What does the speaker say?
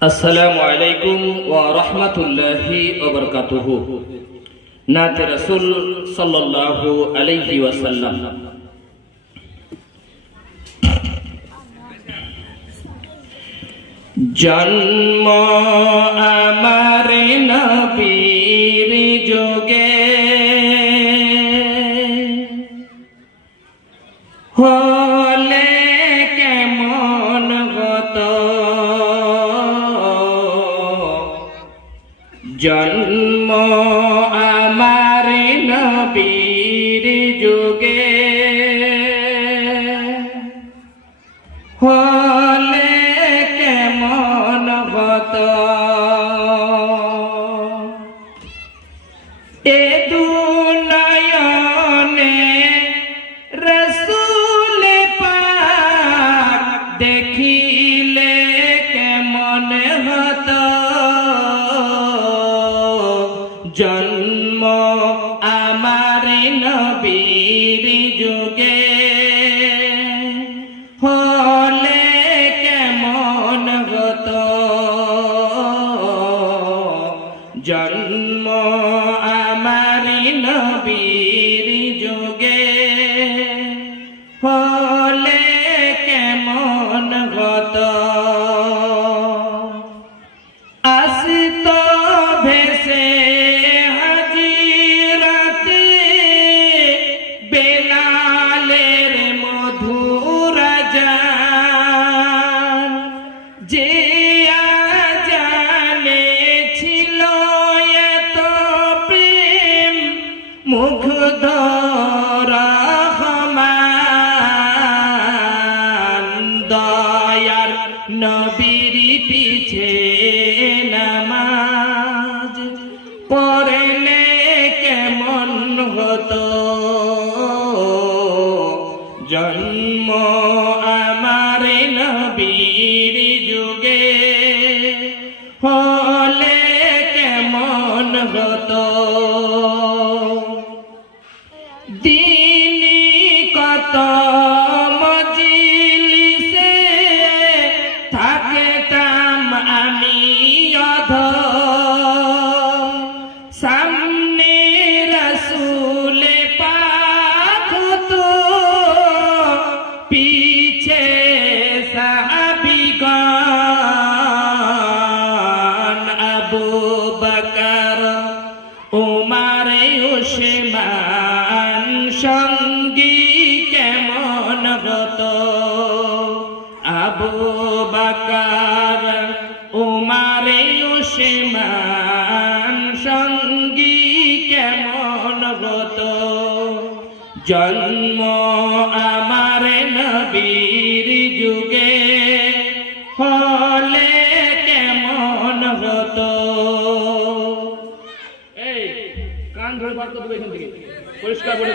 আসসালামু আলাইকুম ওয়া রাহমাতুল্লাহি ওয়া বারাকাতুহু। নাতে রাসূল সাল্লাল্লাহু আলাইহি ওয়াসাল্লাম। জন্ম আমার নবীর যোগে হলে কেমন হতো, জন্ম আমার নবীর যুগে হলে কেমন হতো। এ দুনিয়ানে রাসূল পাক দেখিলে কেমন হতো, জন্ম আমার নবীর যুগে হলে কেমন হতো, জন্ম আমার নবীর যুগে হলে কেমন হতো। আসতো ভেসে হাজিরাতে বেলালের মধুর আযান, যে আযানে ছিল এত প্রেম মুগ্ধ রহমান, দয়ার নবীর পিছে নামাজ পড়লে কেমন হতো, জন্ম আমার নবীর যুগে হলে কেমন হতো। দিনী কত মজলিসে থাকতাম আমি অধম, সামনে রাসূল পাক হতো, পিছে সাহাবীগণ, আবু বকর উমর উসমান সঙ্গী কেমন হতো, আবু বকর উমর উসমান সঙ্গী কেমন হতো, জন্ম আমার নবীর যুগে হলে কেমন হতো। এই কান ধরে বার করতে এখান থেকে পরিষ্কার করে।